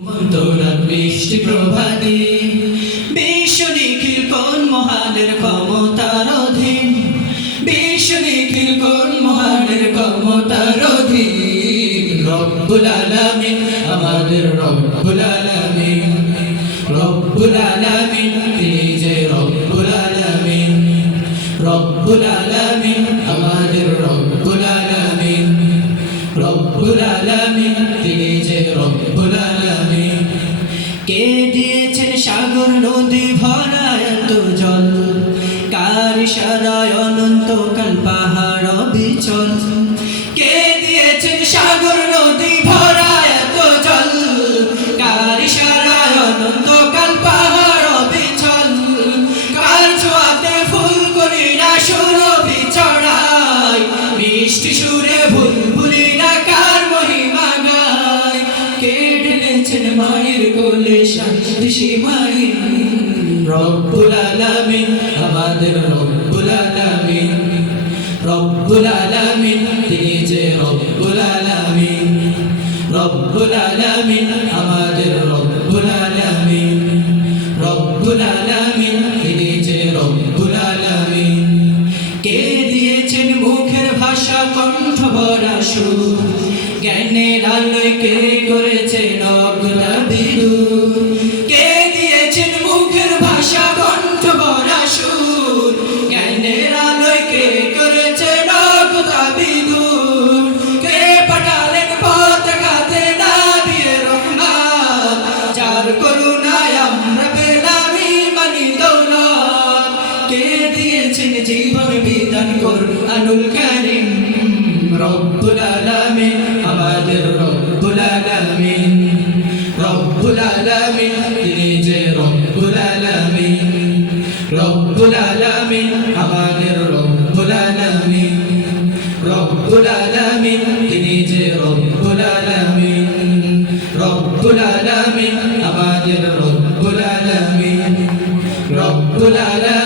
মন্তরাত বৃষ্টি প্রভাতে বিশ্ব নিখিল কোন মহানের ক্ষমতার অধীন, বিশ্ব নিখিল কোন মহানের ক্ষমতার অধীন। রব্বুল আলামিন আমাদের রব্বুল আলামিন, রব্বুল আলামিন তিনি যে রব্বুল আলামিন, রব্বুল আলামিন আমাদের রব্বুল আলামিন, রব্বুল আলামিন তিনি যে রব্বুল আলামিন। কে দিয়েছেন সাগর নদী ভরা এত জল, কার ইশারায় অনন্তকাল পাহাড় অবিচল। কে দিয়েছেন সাগর নদী ভরা এত জল, কার ইশারায় অনন্তকাল পাহাড় অবিচল। কার ছোঁয়াতে ফুলকলিরা সুরভি ছড়ায়, মিষ্টি সুরে বুলবুলিরা কার মহিমা গায়। কে ঢেলেছেন মায়ের কোলে শান্তি সীমাহীন, রব্বুল আলামিন আমাদের রব্বুল আলামিন, রব্বুল আলামিন তিনি যে রব্বুল আলামিন, রব্বুল আলামিন আমাদের রব্বুল আলামিন, রব্বুল আলামিন তিনি যে রব্বুল আলামিন। কে দিয়েছেন মুখের ভাষা কণ্ঠ ভরা সুর, জ্ঞানের আলোয় কে করেছেন অজ্ঞতা বিদূর। কে দিয়েছেন মুখের ভাষা কণ্ঠ ভরা সুর, জ্ঞানের আলোয় কে করেছেন অজ্ঞতা বিদূর। কে পাঠালেন পতাকাতে নবীর রহমত, যার করুণায় আমরা পেলাম ঈমানি দৌলত। কে দিয়েছেন জীবন বিধান কুরআনুল কারীম, রব্বুল আলামিন আমাদের রব্বুল আলামিন, রব্বুল আলামিন তিনি যে রব্বুল আলামিন, রব্বুল আলামিন আমাদের রব্বুল আলামিন, রব্বুল আলামিন তিনি যে রব্বুল আলামিন, রব্বুল আলামিন আমাদের রব্বুল আলামিন, রব্বুল আলামিন।